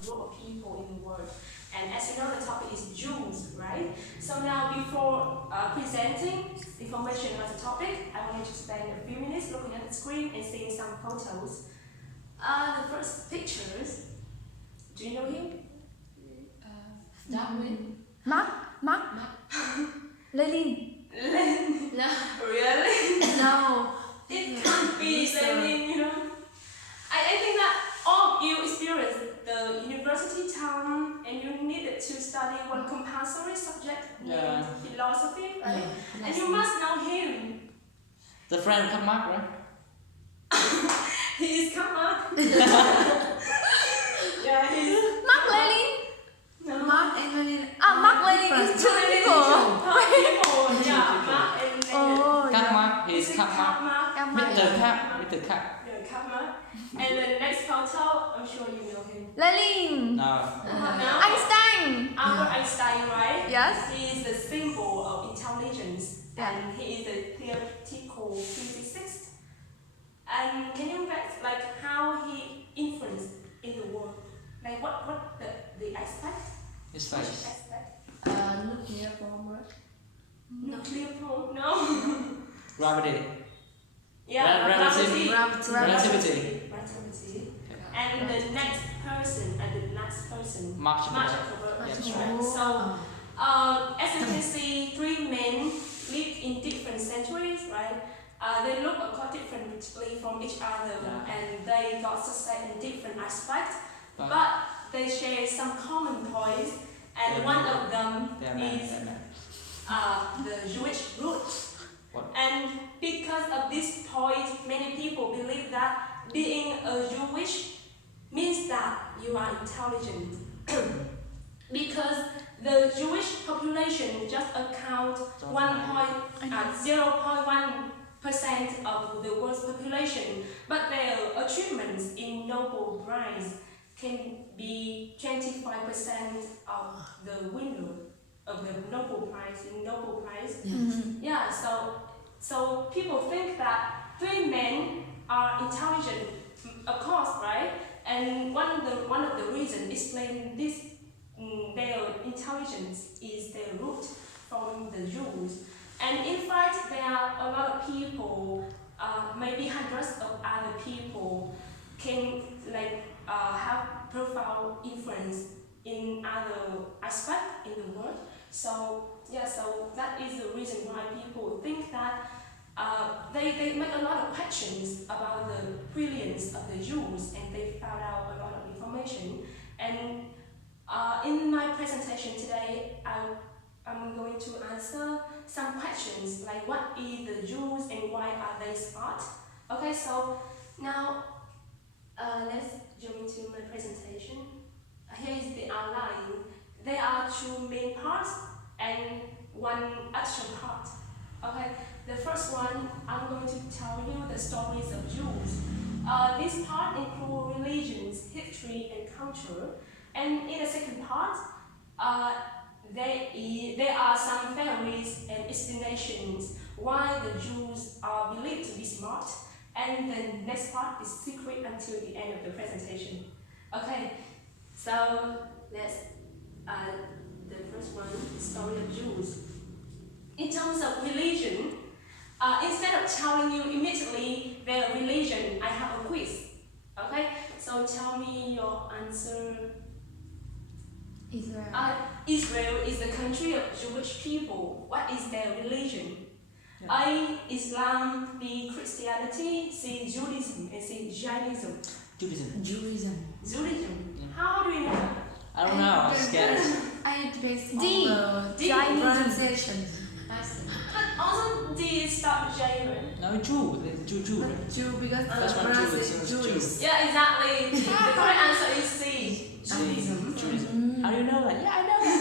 group of people in the world. And as you know, the topic is Jews, right? So now, before presenting information about the topic, I want you to spend a few minutes looking at the screen and seeing some photos. The first pictures, do you know him? Start with Mark. Lenin. Lenin. no. Really? No. It can't be Lenin, you know. I think that all of you experienced the university time and you needed to study one compulsory subject named philosophy, right? And you must know him. The friend of Mark, right? He is Mark. Yeah, he is. Mark Lenin. No. Mark and Lenin. Mark Lenin is two people. People, yeah, Mark and Lenin. Oh, Mark, he is Mark. Mark. Mr. Mark. Yeah, Mark. And the next photo, I'm sure you know him. Lenin. No. No. Einstein. Albert Einstein, right? Yes. He is the symbol of intelligence, Yeah. and he is a theoretical physicist. And can you imagine, like, how he influenced in the world? Like, what the aspect? It's Which like aspect? Nuclear bomb, right? Nuclear bomb? No. gravity. Yeah, Relativity. Relativity. And the next person, Mark Mark Zuckerberg. Zuckerberg. Yeah, That's that's right. right. So, as you can see, three men lived in different centuries, right? They look quite differently from each other, and they got success in different aspects, but they share some common points, and one of them is the Jewish roots. And because of this point, many people believe that being a Jewish means that you are intelligent. Because the Jewish population just account 0.1% of the world's population, but their achievements in Nobel Prize can be 25% of the winner of the Nobel Prize in Nobel Prize. Mm-hmm. Yeah, so people think that three men are intelligent, of course, right? And one of the reasons explaining this, their intelligence is their root from the Jews. And in fact, there are a lot of people, maybe hundreds of other people, can have profound influence in other aspects in the world. So that is the reason why people think that they make a lot of questions about the brilliance of the Jews, and they found out a lot of information. And in my presentation today, I'm going to answer some questions like what is the Jews and why are they smart? Okay, so now let's jump into my presentation. Here is the outline. There are two main parts and one action part. Okay, the first one, I'm going to tell you the stories of Jews. This part includes religions, history, and culture. And in the second part, there are some theories and explanations why the Jews are believed to be smart. And the next part is secret until the end of the presentation. Okay, so let's the first one, the story of Jews. In terms of religion, instead of telling you immediately their religion, I have a quiz. Okay, so tell me your answer. Israel. Israel is the country of Jewish people. What is their religion? A. Islam, B. Christianity, C. Judaism, and C. Jainism. Judaism. Judaism. How do you know that? I don't know, I'm scared. I based D. on the Jainism. pronunciation. But also D start with J, right? No, Jew. Jew. But Jew because First the one, Jew, pronunciation it's Jewish. Yeah, exactly. The correct answer is C. Judaism. How do you know that? Yeah, I know that.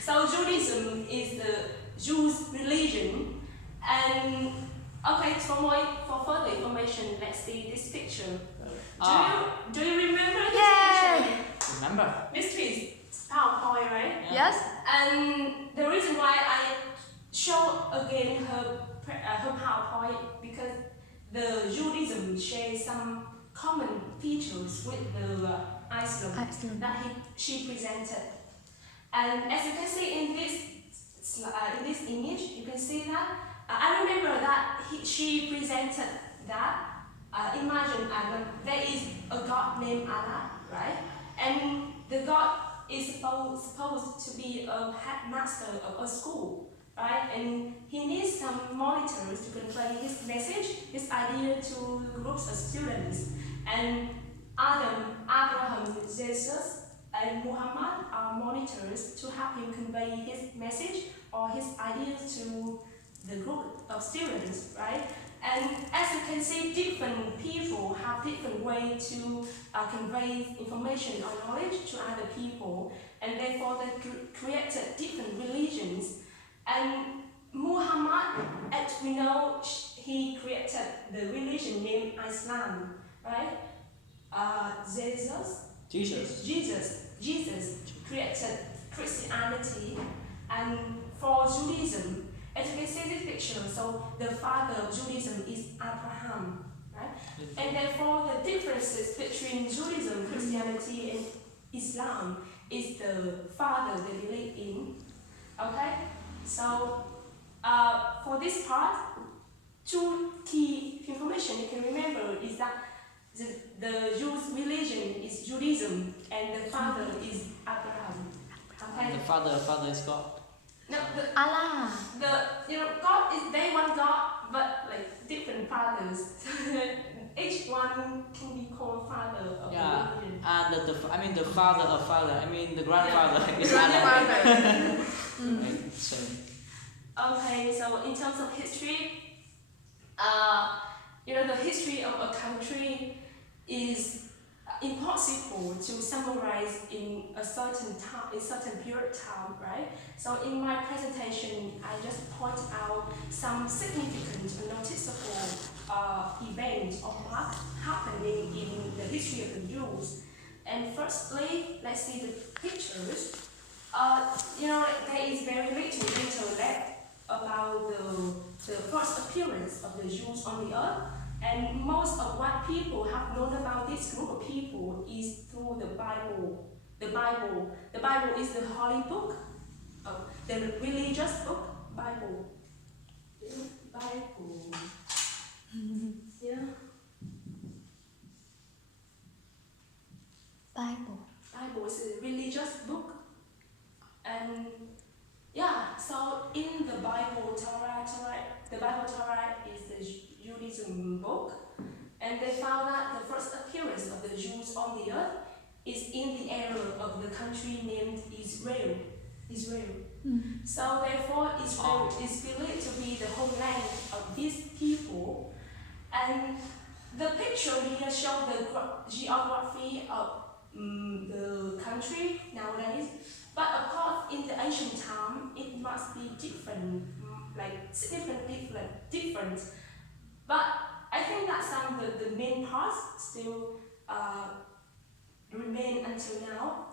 So Judaism is the Jews' religion. And okay, for further information, let's see this picture. Do you remember this picture? Remember? This is PowerPoint, right? Yes. And the reason why I show again her PowerPoint because the Judaism shares some common features with the Iceland that she presented. And as you can see in this image, you can see that I remember that she presented that. Imagine there is a god named Allah, right? And the god is supposed to be a headmaster of a school, right? And he needs some monitors to convey his message, his idea to groups of students. And Adam, Abraham, Jesus, and Muhammad are monitors to help him convey his message or his ideas to the group of students, right? And as you can see, different people have different ways to convey information or knowledge to other people, and therefore they created different religions. And Muhammad, as we know, he created the religion named Islam, right? Jesus created Christianity, and for Judaism, as you can see this picture, so the father of Judaism is Abraham, right? And therefore the differences between Judaism, Christianity, and Islam is the father they believe in. Okay? So for this part, two key information you can remember is that the Jewish religion is Judaism and the father is Abraham. Okay? The father is God. No, Allah. God is they one God, but like different fathers. Each one can be called father of the religion. I mean the father of father. I mean the grandfather is Grandfather. Right, same. Okay, so in terms of history, the history of a country is impossible to summarize in a certain time, in certain period of time, right? So in my presentation, I just point out some significant or noticeable events or marks happening in the history of the Jews. And firstly, let's see the pictures. There is very little intellect about the first appearance of the Jews on the earth. And most of what people have known about this group of people is through the Bible. The Bible is the holy book, the religious book, Bible. Bible. Yeah. Bible is a religious book. And yeah, so in the Bible, the Bible Torah is the Judaism book, and they found that the first appearance of the Jews on the earth is in the era of the country named Israel. So therefore, Israel is believed to be the homeland of these people. And the picture here shows the geography of the country nowadays. But of course, in the ancient time, it must be different, like significantly different. But I think that some of the main parts still remain until now.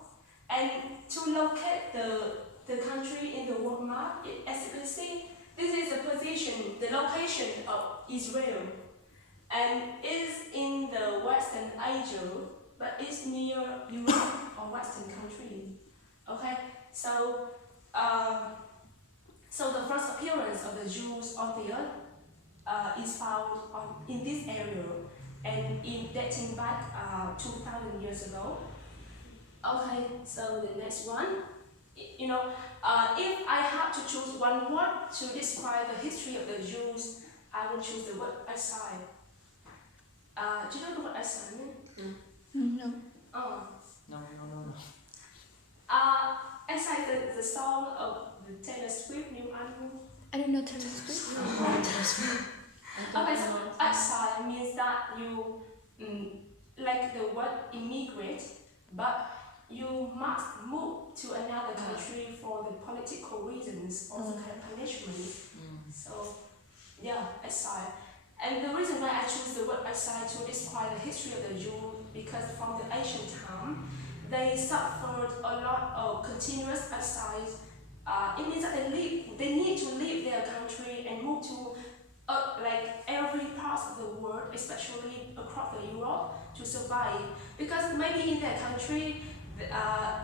And to locate the country in the world map, as you can see, this is the location of Israel. And it's in the Western Asia, but it's near Europe or Western country. Okay, so the first appearance of the Jews on the earth is found in this area, and dating back 2,000 years ago. Okay, so the next one, if I had to choose one word to describe the history of the Jews, I would choose the word exile. Do you know what exile means? No. Oh. No. Exile is the song of the Taylor Swift new album. I don't know Taylor Swift. Okay, so exile means that you, like the word immigrate, but you must move to another country for the political reasons or the kind of punishment. So, yeah, exile. And the reason why I choose the word exile to describe the history of the Jews, because from the ancient time, they suffered a lot of continuous exile. It means that they need to leave their country and move to like every part of the world, especially across the Europe, to survive. Because maybe in their country,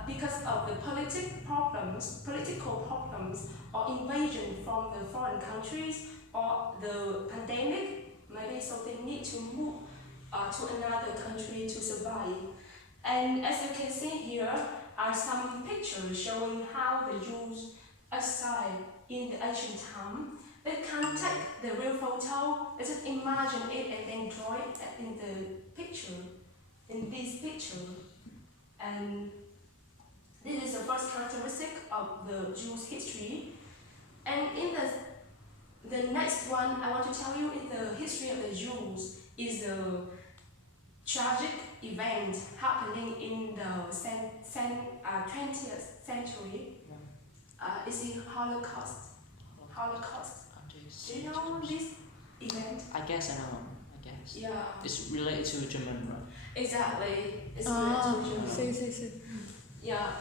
because of the political problems, or invasion from the foreign countries, or the pandemic, maybe so they need to move to another country to survive. And as you can see here are some pictures showing how the Jews exiled in the ancient time. They can take the real photo, they just imagine it and then draw it in the picture, in this picture. And this is the first characteristic of the Jews' history. And in the next one I want to tell you in the history of the Jews is the tragic event happening in the 20th century. Is the Holocaust. Do you know this event? I guess I know. I guess. Yeah. It's related to German, right? Exactly. It's related to German. See. Yeah.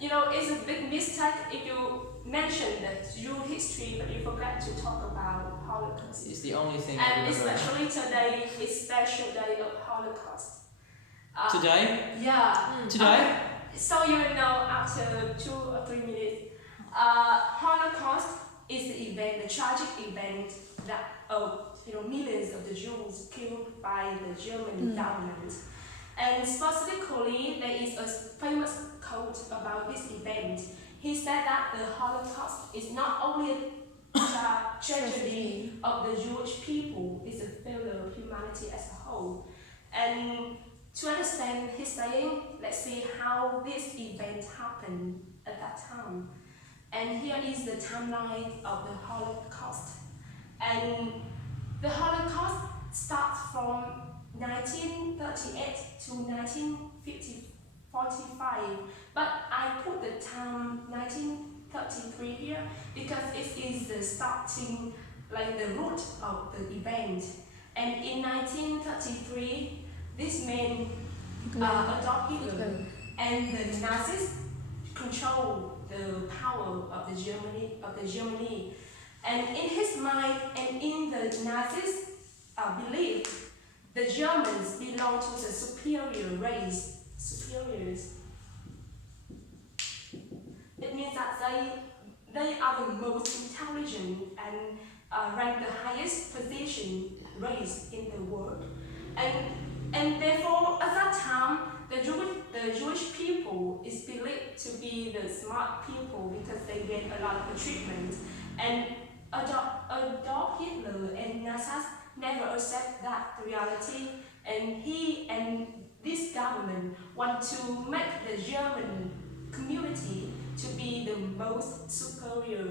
You know, it's a big mistake if you mention the Jewish history but you forget to talk about Holocaust. It's the only thing I And remember. especially today, it's special day of Holocaust. Today? Yeah. Today? So you know after 2 or 3 minutes, Holocaust is the event, the tragic event that millions of the Jews killed by the German government. And specifically, there is a famous quote about this event. He said that the Holocaust is not only a tragedy of the Jewish people, it's a failure of humanity as a whole. And to understand his saying, let's see how this event happened at that time. And here is the timeline of the Holocaust. And the Holocaust starts from 1938 to 1945, but I put the time 1933 here because it is the starting, like the root of the event. And in 1933, this man Adolf Hitler and the Nazis control the power of the Germany. And in his mind and in the Nazis' belief, the Germans belong to the superior race, superiors. It means that they are the most intelligent and rank the highest position race in the world. And therefore, at that time, the Jewish people is believed to be the smart people because they get a lot of treatment. And Adolf Hitler and Nazis never accept that reality, and he and this government want to make the German community to be the most superior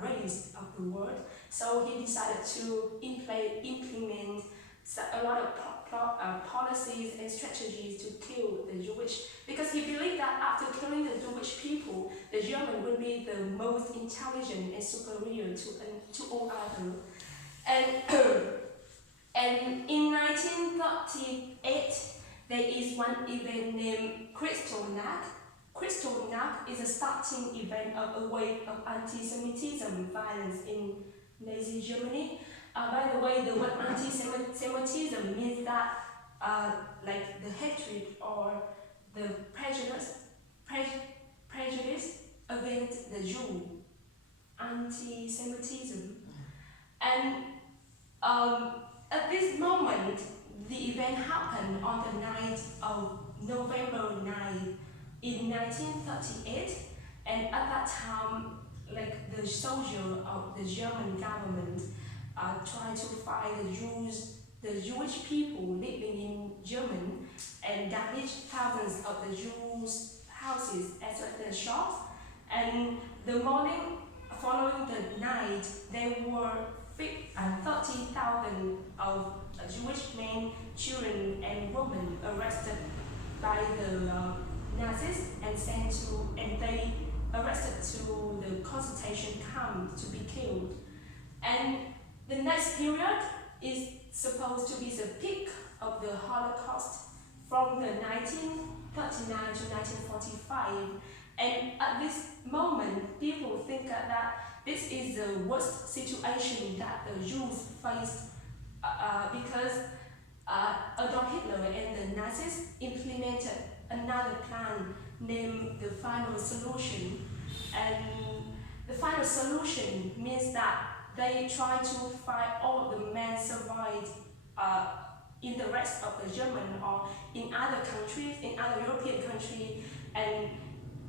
race of the world. So he decided to implement a lot of policies and strategies to kill the Jewish, because he believed that after killing the Jewish people, the German will be the most intelligent and superior to all others. And in 1938, there is one event named Kristallnacht. Kristallnacht is a starting event of a wave of anti-Semitism violence in Nazi Germany. By the way, the word anti-Semitism means that like the hatred or the prejudice against the Jew. Anti-Semitism. And at this moment, the event happened on the night of November 9 in 1938, and at that time, like the soldier of the German government tried to fight the Jewish people living in Germany, and damaged thousands of the Jews' houses as well as shops. And the morning following the night, there were 30,000 of Jewish men, children, and women arrested by the Nazis and they arrested to the concentration camp to be killed. And the next period is supposed to be the peak of the Holocaust from the 1939 to 1945. And at this moment, people think that this is the worst situation that the Jews faced because Adolf Hitler and the Nazis implemented another plan named the final solution. And the final solution means that they try to find all the men survived in the rest of the German or in other countries, in other European countries, and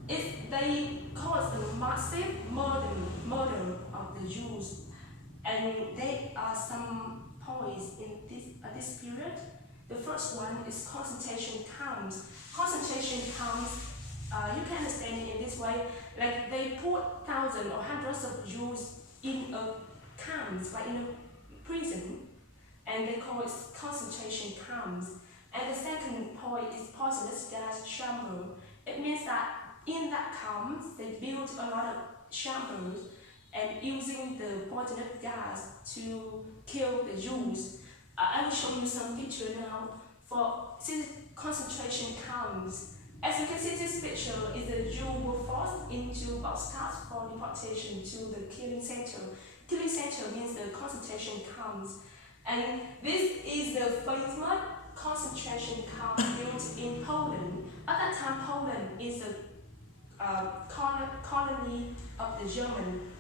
if they cause a massive murder of the Jews. And there are some points in this period. The first one is concentration camps. Concentration camps, you can understand it in this way, like they put thousands or hundreds of Jews in a camps, like in a prison, and they call it concentration camps. And the second point is poisonous gas chamber. It means that in that camps, they built a lot of chambers and using the poisonous gas to kill the Jews. I will show you some picture now for concentration camps. As you can see, this picture is the Jews were forced into boxcars for deportation to the killing center. Killing center means the concentration camps. And this is the famous concentration camp built in Poland. At that time, Poland is a colony of the German.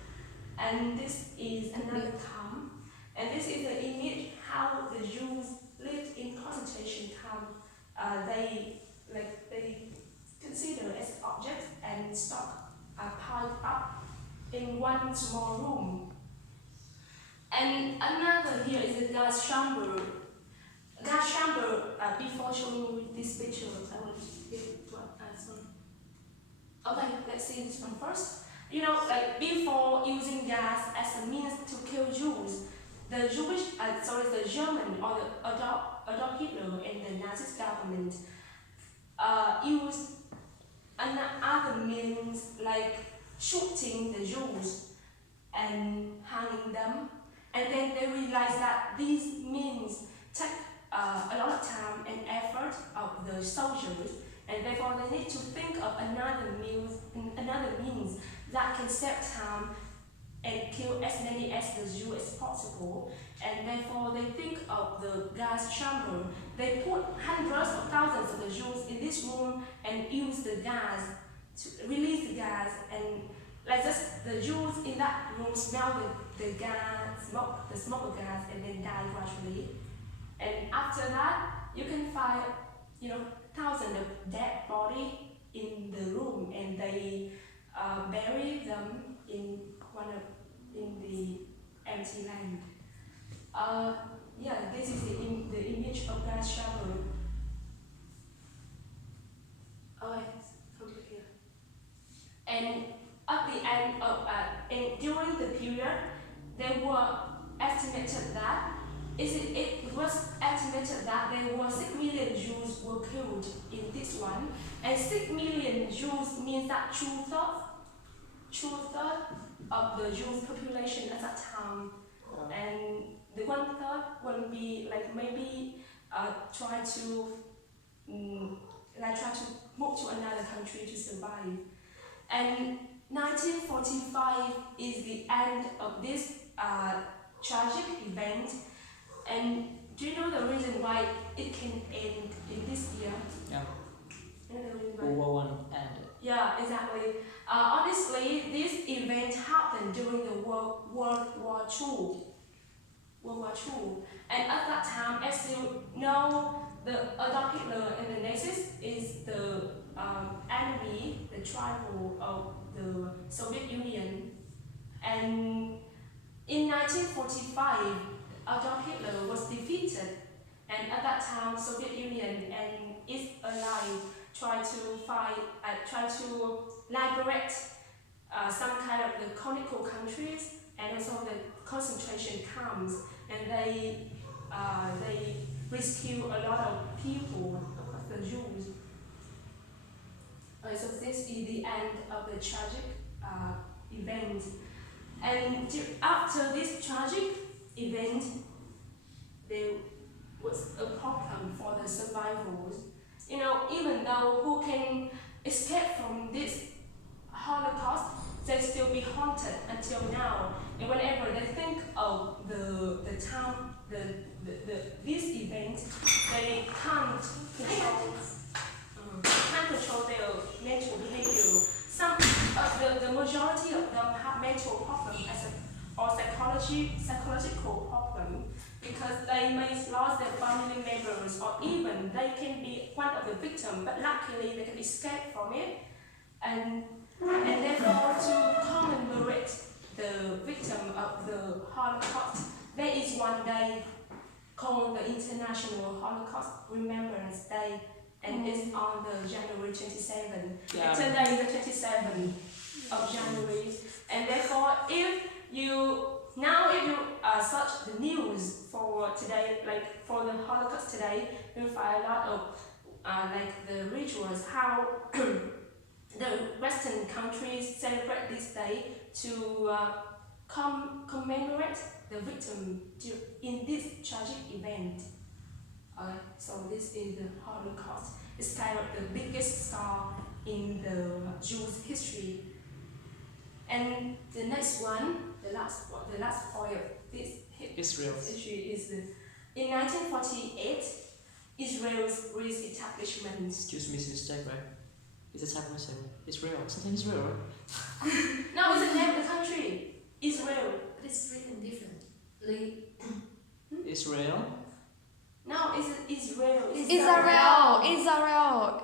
And this is another camp. And this is the image how the Jews lived in concentration camp. They consider as objects and stock piled up in one small room. And another here is the gas chamber. Gas chamber, before showing you this picture, I will give to some. Okay, let's see this one first. You know, like before using gas as a means to kill Jews, the German or the Adolf Hitler and the Nazi government used other means like shooting the Jews and hanging them. And then they realized that these means take a lot of time and effort of the soldiers, and therefore they need to think of another means that can save time and kill as many as the Jews as possible. And therefore they think of the gas chamber. They put hundreds of thousands of the Jews in this room and use the gas to release the gas, and like just the Jews in that room smell the gas, the smoke of gas, and then die gradually. And after that, you can find, thousands of dead bodies in the room, and they bury them in the empty land. This is the image of gas chamber. Here. And at the end of and during the period, there were estimated that it was estimated that there were 6 million Jews were killed in this one, and 6 million Jews means that two-thirds of the Jewish population at that time, and the 1/3 will be like maybe try to move to another country to survive. And 1945 is the end of this tragic event. And do you know the reason why it can end in this year? Yeah. You know the reason why? World War I ended. Yeah, exactly. Honestly, this event happened during the World War II. And at that time, as you know, the Adolf Hitler and the Nazis is the enemy, the rival of the Soviet Union. And in 1945, Adolf Hitler was defeated, and at that time, Soviet Union and its allies tried to liberate some kind of the colonial countries and also the concentration camps, and they rescue a lot of people, of course the Jews. So this is the end of the tragic event. And after this tragic event, there was a problem for the survivors. Even though who can escape from this Holocaust, they still be haunted until now. And whenever they think of the town, this event, they can't control their mental behavior. Some the majority of them have mental problems or psychological problem because they may lose their family members or even they can be one of the victims, but luckily they can escape from it. And therefore, to commemorate the victim of the Holocaust, there is one day called the International Holocaust Remembrance Day, and it's on the January 27th. Yeah. Today is the 27th of January, and therefore, if you search the news for today, like for the Holocaust today, you'll find a lot of like the rituals how the Western countries celebrate this day to commemorate the victim in this tragic event. So this is the Holocaust. It's kind of the biggest scar in the Jews' history. And the next one, the last point of this Israel. history is in 1948, Israel's re-establishment. Excuse me, mistake, right? It's a type of mistake. Israel. Something Israel, right? No, it's the name of the country. Israel. But it's written differently. Israel. No, it's Israel. Israel.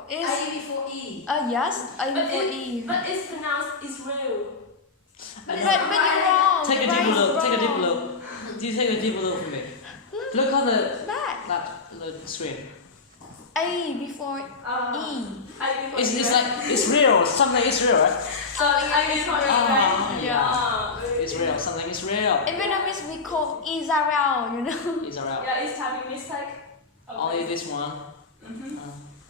I before E. Yes, I But before it- E. But it's pronounced Israel. But you're wrong. Take a Right deeper is look. Take a deeper wrong. look. Do you take a deeper look for me? Look on Back. the screen. A before E. It's like Israel. Something Israel, right? I before right? Yeah. Israel. Something Israel. In Vietnamese we call Israel, you know. Israel. Yeah, it's typing mistake. Only this one.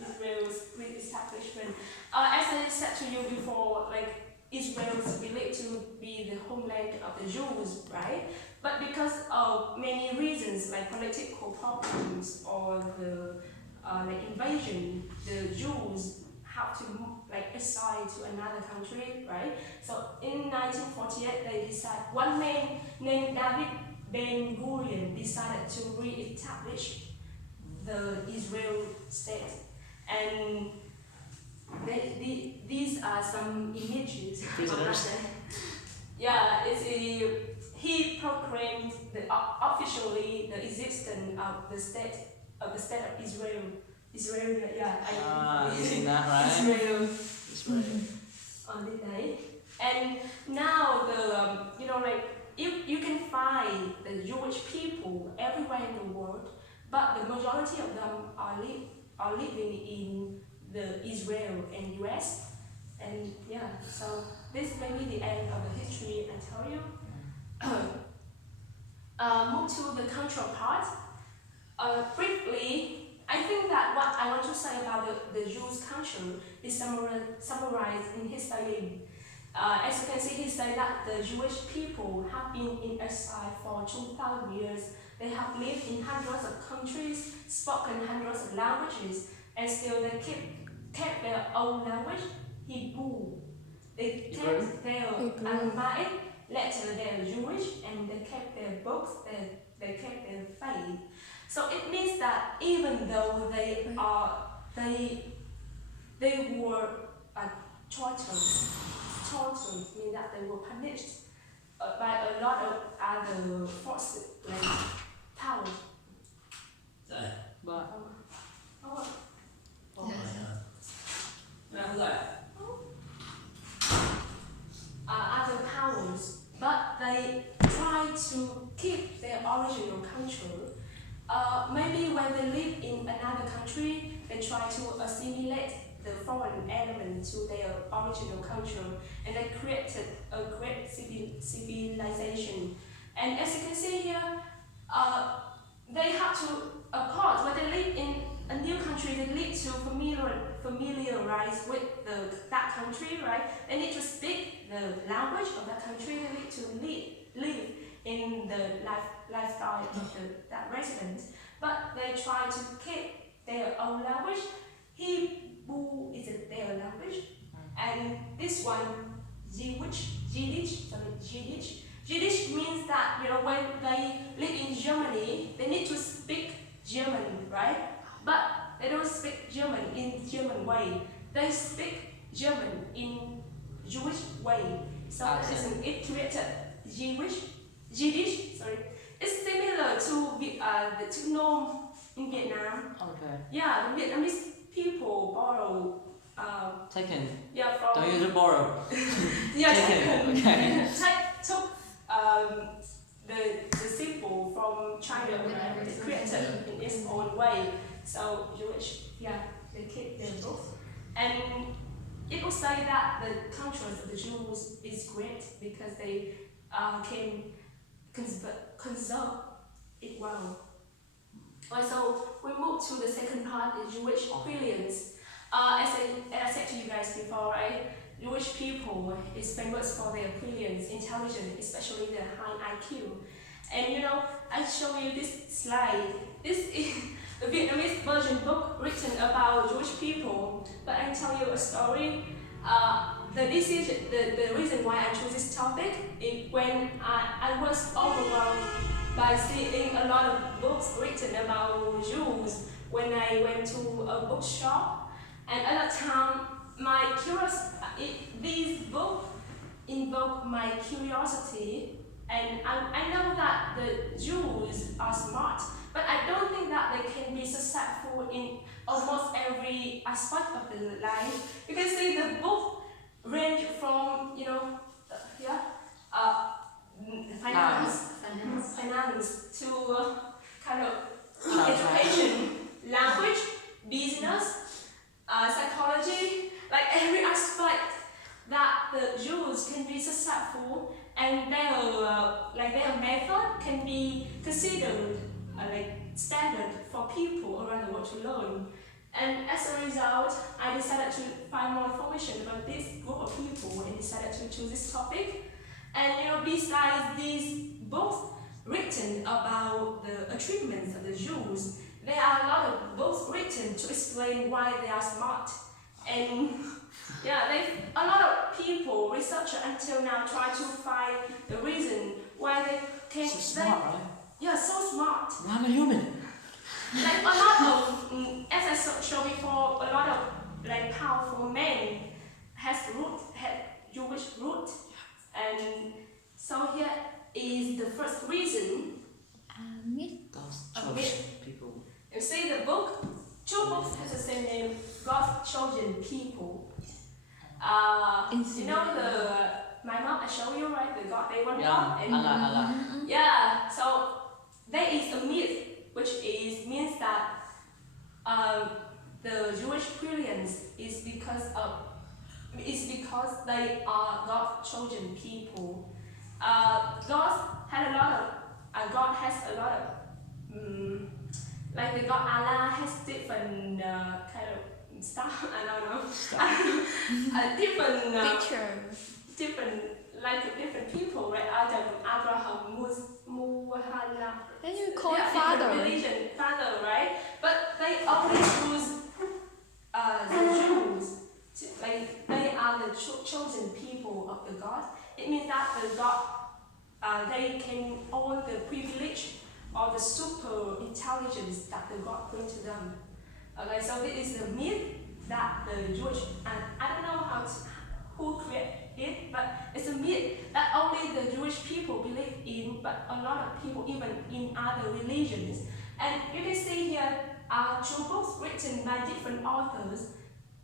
Israel's re-establishment. As I said to you before, like Israel is believed to be the homeland of the Jews, right? But because of many reasons, like political problems or the like invasion, the Jews have to like exile to another country, right? So in 1948, they decided one man named David Ben Gurion decided to re-establish the Israel state, and these are some images. Prisoners. Yeah, he proclaimed officially the existence of the state of Israel. Israel, yeah. You seen that, right? Israel Israel. on the day, and now the like you can find the Jewish people everywhere in the world, but the majority of them are living in the Israel and US, and yeah. So this may be the end of the history I tell you. Move to the cultural part. Briefly, I think that what I want to say about the Jews' culture is summarized in his study. As you can see, he said that the Jewish people have been in exile for 2,000 years. They have lived in hundreds of countries, spoken hundreds of languages, and still they kept their own language, Hebrew. They kept their Aramaic, later they're Jewish, and they kept their books, they kept their faith. So it means that even though they were tortured means that they were punished by a lot of other forces like power. But Other powers, but they try to keep their original culture. Maybe when they live in another country, they try to assimilate the foreign element to their original culture, and they created a great civilization. And as you can see here, they have to, of course, when they live in a new country, they need to familiarize with that country, right? They need to speak the language of that country. They need to live in the lifestyle of that resident. But they try to keep their own language. Hebrew is their language, and this one Jiddisch means that, you know, when they live in Germany, they need to speak German, right? But they don't speak German in German way. They speak German in Jewish way. So it created Jiddisch. Sorry, it's similar to the Nom in Vietnam. Okay. Yeah, the Vietnamese people borrow. Taken. Yeah, from. Don't use a borrow. Yeah, taken. Okay. Took the symbol from China, right? They created in its own way. So Jewish, yeah, they keep them both. And it would say that the cultures of the Jews is great because they can conserve it well. Also, we move to the second part, the Jewish brilliance. As I said to you guys before, right? Jewish people is famous for their brilliance, intelligence, especially the high IQ. And you know, I show you this slide. This is the Vietnamese version book written about Jewish people. But I tell you a story. The reason why I chose this topic is when I was overwhelmed by seeing a lot of books written about Jews when I went to a bookshop. And at that time, these books invoked my curiosity, and I know that the Jews are smart, but I don't think that they can be successful in almost every aspect of the life. You can see the book range from, you know, finance to kind of education, language, business, psychology, like every aspect that the Jews can be successful, and their method can be considered like standard for people around the world to learn. And as a result, I decided to find more information about this group of people and decided to choose this topic. And you know, besides these books written about the achievements of the Jews, there are a lot of books written to explain why they are smart. And yeah, a lot of people, researchers until now, try to find the reason why they can. So smart, right? Yeah, so smart. I'm a human. Like a lot of, as I showed before, a lot of like powerful men had Jewish root, and so here is the first reason. God's chosen people. You see the book. Two books has the same name. God's chosen people. You know my mom I show you, right? The God they want God and Allah. yeah. So there is a myth which means that the Jewish brilliance is because they are God's chosen people. God has a lot of like the God Allah has different kind of stuff. I don't know. different people, right? Adam, Abraham, Muhammad. Then you call it father. Religion, father, right? But they only choose the Jews. Like they are the chosen people of the God. It means that the God, they can own the privilege or the super intelligence that the God brings to them. Okay, so this is the myth that the Jewish, and I don't know who created it, but it's a myth that only the Jewish people believe in, but a lot of people even in other religions. And you can see here are two books written by different authors,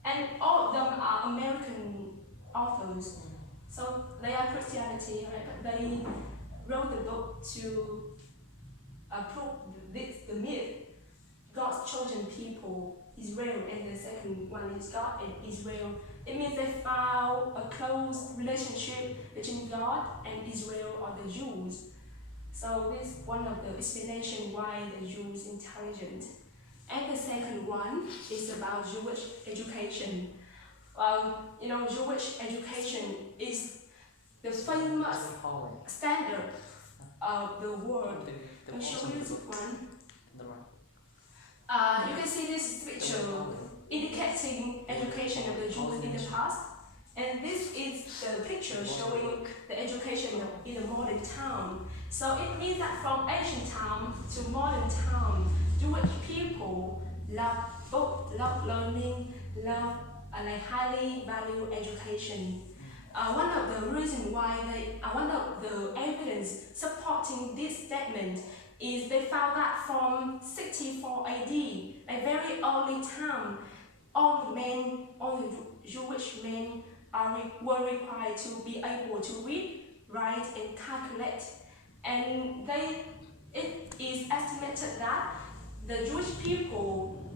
and all of them are American authors. So they are Christianity, right? But they wrote the book to prove the myth. God's chosen people, Israel, and the second one is God and Israel. It means they found a close relationship between God and Israel or the Jews. So this is one of the explanations why the Jews intelligent. And the second one is about Jewish education. You know, Jewish education is the famous standard of the world. I'll show you this one. You can see this picture indicating education of the Jews in the past, and this is the the picture showing the education in the modern time. So it means that from ancient time to modern time, Jewish people love book, love learning, love highly value education. One of the reasons why one of the evidence supporting this statement is they found that from 64 AD, a very early time, all the Jewish men were required to be able to read, write, and calculate. And it is estimated that the Jewish people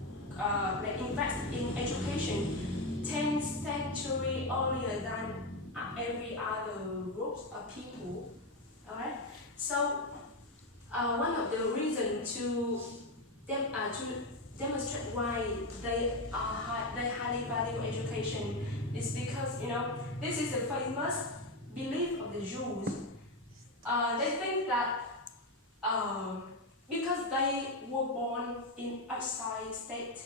invest in education 10 centuries earlier than every other group of people. Alright? So one of the reasons to demonstrate why they highly value education is because this is a famous belief of the Jews. They think that because they were born in outside state,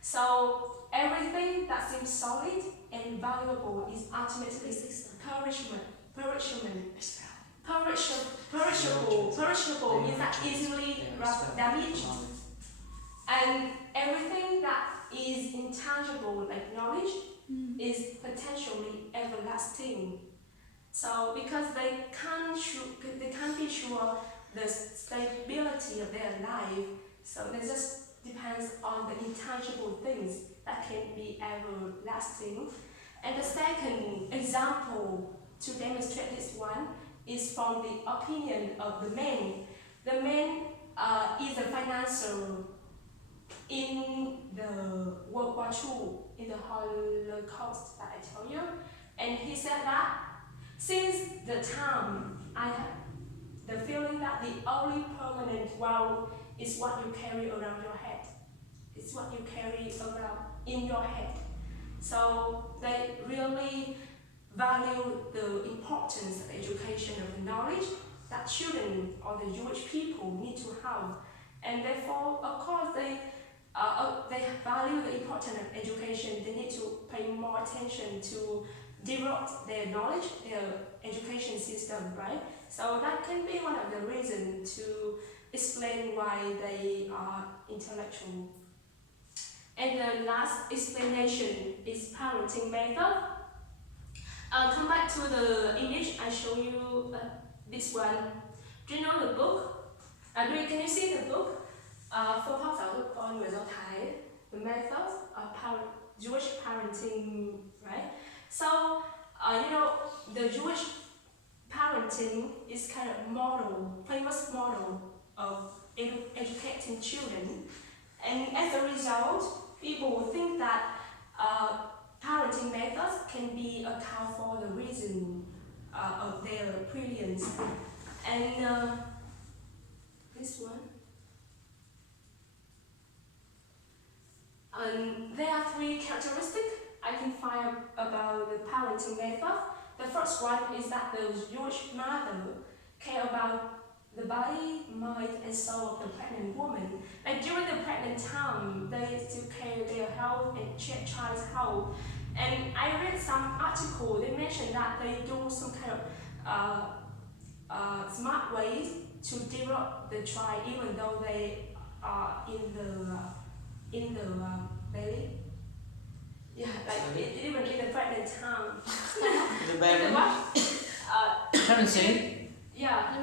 so everything that seems solid and valuable is ultimately perishable means that easily damaged, and everything that is intangible like knowledge is potentially everlasting. So because they can't be sure the stability of their life, so it just depends on the intangible things that can be everlasting. And the second example to demonstrate this one is from the opinion of the man. The man is a financier in the World War II, in the Holocaust that I tell you. And he said that since the time I have the feeling that the only permanent wealth is what you carry around your head. It's what you carry around in your head. So they really value the importance of education, of the knowledge that children or the Jewish people need to have. And therefore, of course, they value the importance of education. They need to pay more attention to develop their knowledge, their education system, right? So that can be one of the reasons to explain why they are intellectual. And the last explanation is parenting method. Come back to the image I show you, this one. Do you know the book? Can you see the book? Phương pháp giáo dục con người Do Thái, the methods of Jewish parenting, right? So, the Jewish parenting is kind of famous model of educating children. And as a result, people think that parenting methods can be account for the reason of their brilliance. And this one. There are three characteristics I can find about the parenting method. The first one is that the Jewish mother care about the body, mind, and soul of the pregnant woman. Like during the pregnant time, they still care their health and check child's health. And I read some article, they mentioned that they do some kind of smart ways to develop the child even though they are in the belly. Yeah, like even in the pregnant time. The baby. Pregnancy. Yeah.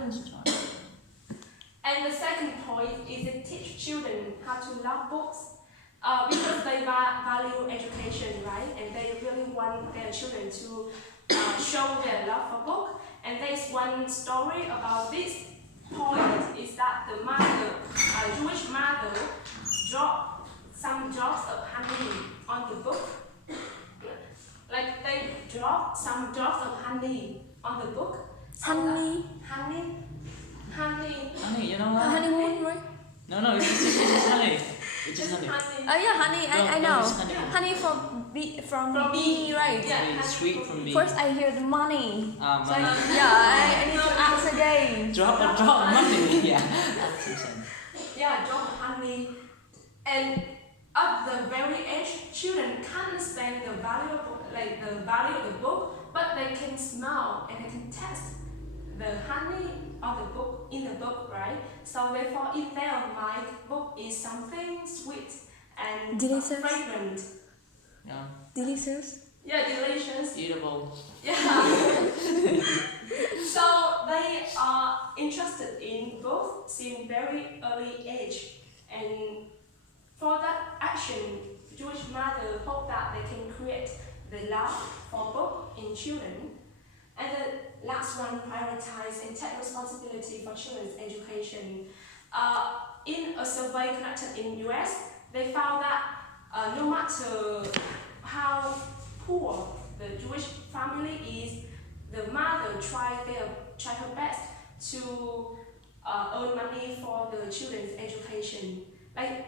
And the second point is to teach children how to love books. Because they value education, right? And they really want their children to show their love for book. And there's one story about this point is that the mother, Jewish mother, dropped some drops of honey on the book. Like they dropped some drops of honey on the book. Honey, You know what? honeymoon, right? No, it's just honey. It's just honey. Oh yeah, honey. I No, know. it's honey. Honey from bee, right? Yeah, It's sweet from me. First I hear the money. So Money. I need to ask again. Drop money. Yeah. That's insane. Yeah, drop of honey. And at the very age, children can't understand the value of the book, but but they can smell and they can taste the honey of the book in the book, right? So therefore, in their mind, book is something sweet and Delicious. fragrant. Yeah. Delicious. Yeah, delicious. Eatable. Yeah. So they are interested in both since very early age, and for that action, Jewish mother hope that they can create the love for book in children. And the last one, prioritize and take responsibility for children's education. In a survey conducted in US, they found that no matter how poor the Jewish family is, the mother try her best to earn money for the children's education. Like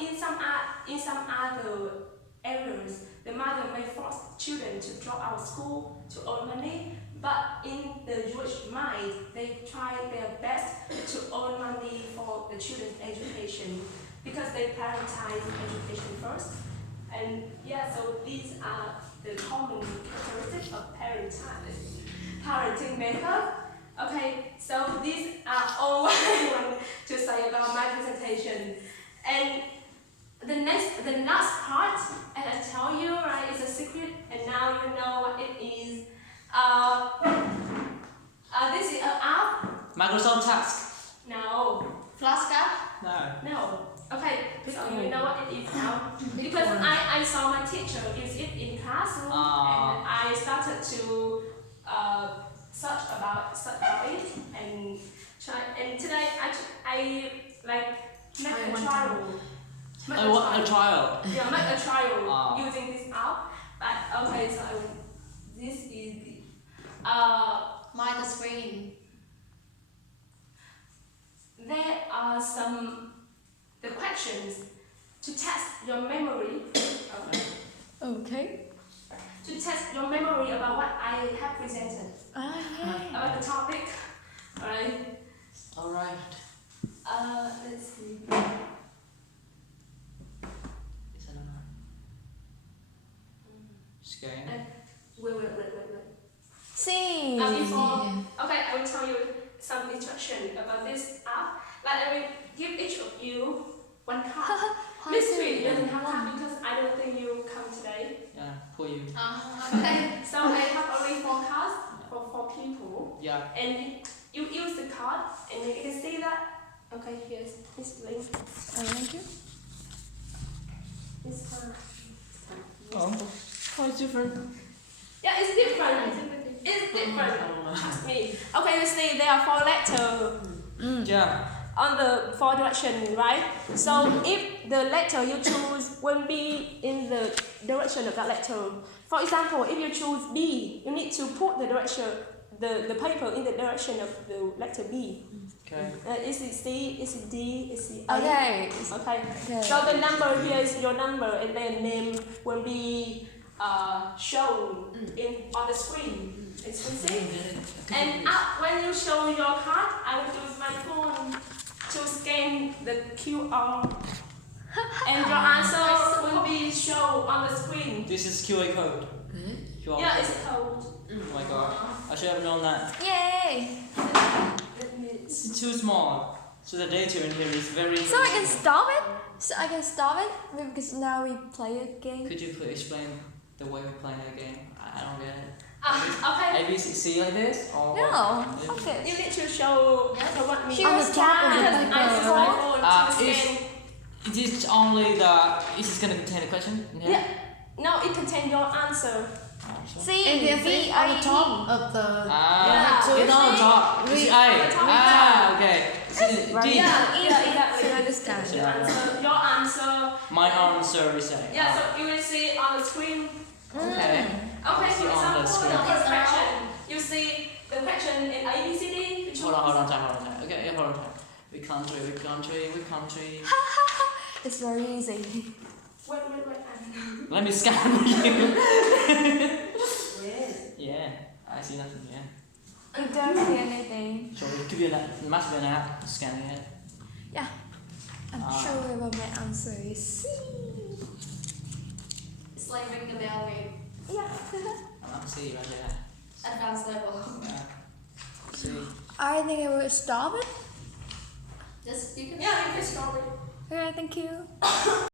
in some other areas, the mother may force children to drop out of school to earn money, but in the Jewish mind, they try their best to earn money for the children's education because they prioritize education first. And yeah, so these are the common characteristics of parenting method. Okay, so these are all I want to say about my presentation. And the last part, as I tell you, right, is a secret, and now you know what it is. This is an app. Microsoft Task. No. Flashcard? No. Okay, so you know what it is now. Because I saw my teacher use it in classroom, and I started to search about it and try. And today I like make a trial. A trial. Yeah, make a trial using this app. But okay, so this is the Mind the screen. there are the questions to test your memory. Okay. To test your memory about what I have presented. Yeah. About the topic. Alright. Alright. Let's see. Is that enough? Scan. Wait. See. Okay, I will tell you some instruction about this app. Like I will give each of you one card. Miss Sweet doesn't have card because I don't think you come today. Yeah, for you. Okay, so I have only 4 cards for 4 people. Yeah. And you use the card and you can see that. Okay, here's this link. Thank you. This card. Oh, it's different. Yeah, it's different. It's different. Trust me. Okay, you see there are 4 letters. Yeah. On the 4 direction, right? So if the letter you choose will be in the direction of that letter. For example, if you choose B, you need to put the direction, the paper in the direction of the letter B. Okay. Is it C? Is it D? Is it A? Okay. Okay. So the number here is your number, and then name will be shown on the screen. As you see. And when you show your card, I will use my phone to scan the QR, and your answer will be shown on the screen. This is QR code. QR Yeah, code. it's code. Oh my god. I should have known that. Yay. It's too small. So the data in here is very. So I can stop it? Because now we play a game. Could you please explain the way we play the game? I don't get it. Okay. A, B, C like this? Or No. what? Okay. You need to show what means. She was tapping Because I use my phone to scan. It is only is this gonna contain a question? Yeah. No, it contains your answer. C, And the V, thing on the I, top of the... Yeah. It's on the top. It's A. Okay. D. Yeah, exactly. I understand. Your answer. My answer is A. Yeah, so you will see on the screen. Okay. Okay, See for on the example, screen. the first question. You see the question in A, B, C, D. You choose. Hold on. Okay, hold on. We country. It's very easy. Wait. Let me scan for you. Yes. Yeah, I see nothing. Yeah. I don't see anything. So it could be it must be an app scanning it. Yeah. I'm sure about my answer is C. It's like ring the bell game. Yeah. can see right there. Advanced level. Yeah. See. I think I will stop it. Just you can. Yeah, you can stop it. Okay, thank you.